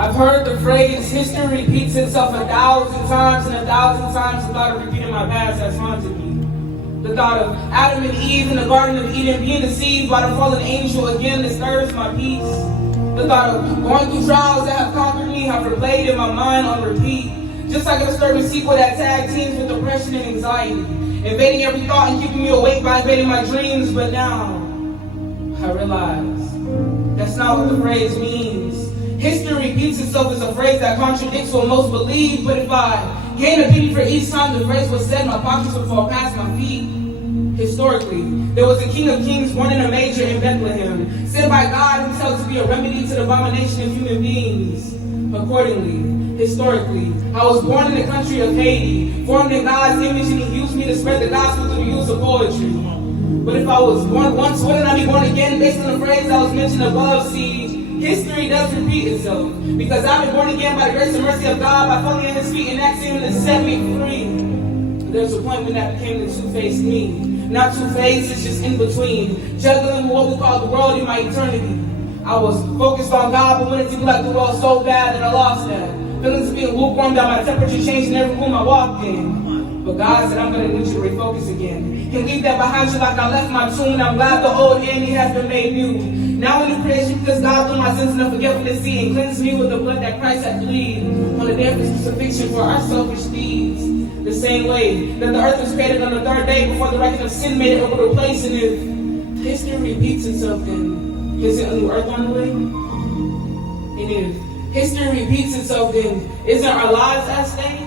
I've heard the phrase, history repeats itself 1,000 times and 1,000 times. The thought of repeating my past has haunted me. The thought of Adam and Eve in the Garden of Eden being deceived by the fallen angel again disturbs my peace. The thought of going through trials that have conquered me have replayed in my mind on repeat. Just like a disturbing sequel that tag teams with depression and anxiety, invading every thought and keeping me awake by invading my dreams. But now, I realize that's not what the phrase means. History repeats itself is a phrase that contradicts what most believe, but if I gain a penny for each time the phrase was said, my pockets would fall past my feet. Historically, there was a king of kings born in a manger in Bethlehem, sent by God himself to be a remedy to the abomination of human beings. Accordingly, historically, I was born in the country of Haiti, formed in God's image, and he used me to spread the gospel through the use of poetry. But if I was born once, wouldn't I be born again based on the phrase that was mentioned above? See, history does repeat itself, because I've been born again by the grace and mercy of God by falling at his feet and asking him to set me free. There's a point when that became the two-faced me. Not two-faced, it's just in between, juggling with what we call the world in my eternity. I was focused on God, but wanted to be like the world so bad that I lost that. Feelings of being lukewarm, that my temperature changed in every room I walked in. But God said, I'm going to need you to refocus again. And leave that behind you like I left my tomb. I'm glad the old Andy has been made new. Now a new creation because God threw my sins in the forgetfulness sea and cleansed me with the blood that Christ had bleed on the day of his crucifixion for our selfish deeds. The same way that the earth was created on the third day before the record of sin made it over the place. And if history repeats itself, then isn't a new earth on the way? And if history repeats itself, then isn't our lives at stake?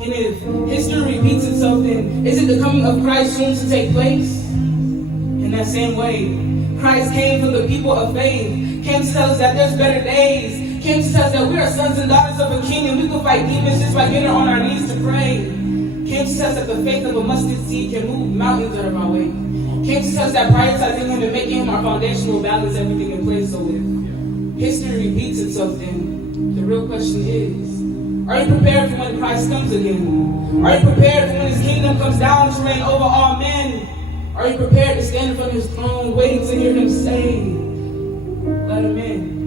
And if history repeats itself, then isn't the coming of Christ soon to take place? In that same way, Christ came for the people of faith, came to tell us that there's better days, came to tell us that we are sons and daughters of a king and we can fight demons just by getting on our knees to pray. Came to tell us that the faith of a mustard seed can move mountains out of our way. Came to tell us that prioritizing him and making him our foundational value is everything in place. So if history repeats itself, then the real question is, are you prepared for when Christ comes again? Are you prepared for when his kingdom comes down to reign over all men? Are you prepared to stand in front of his throne, waiting to hear him say, let him in?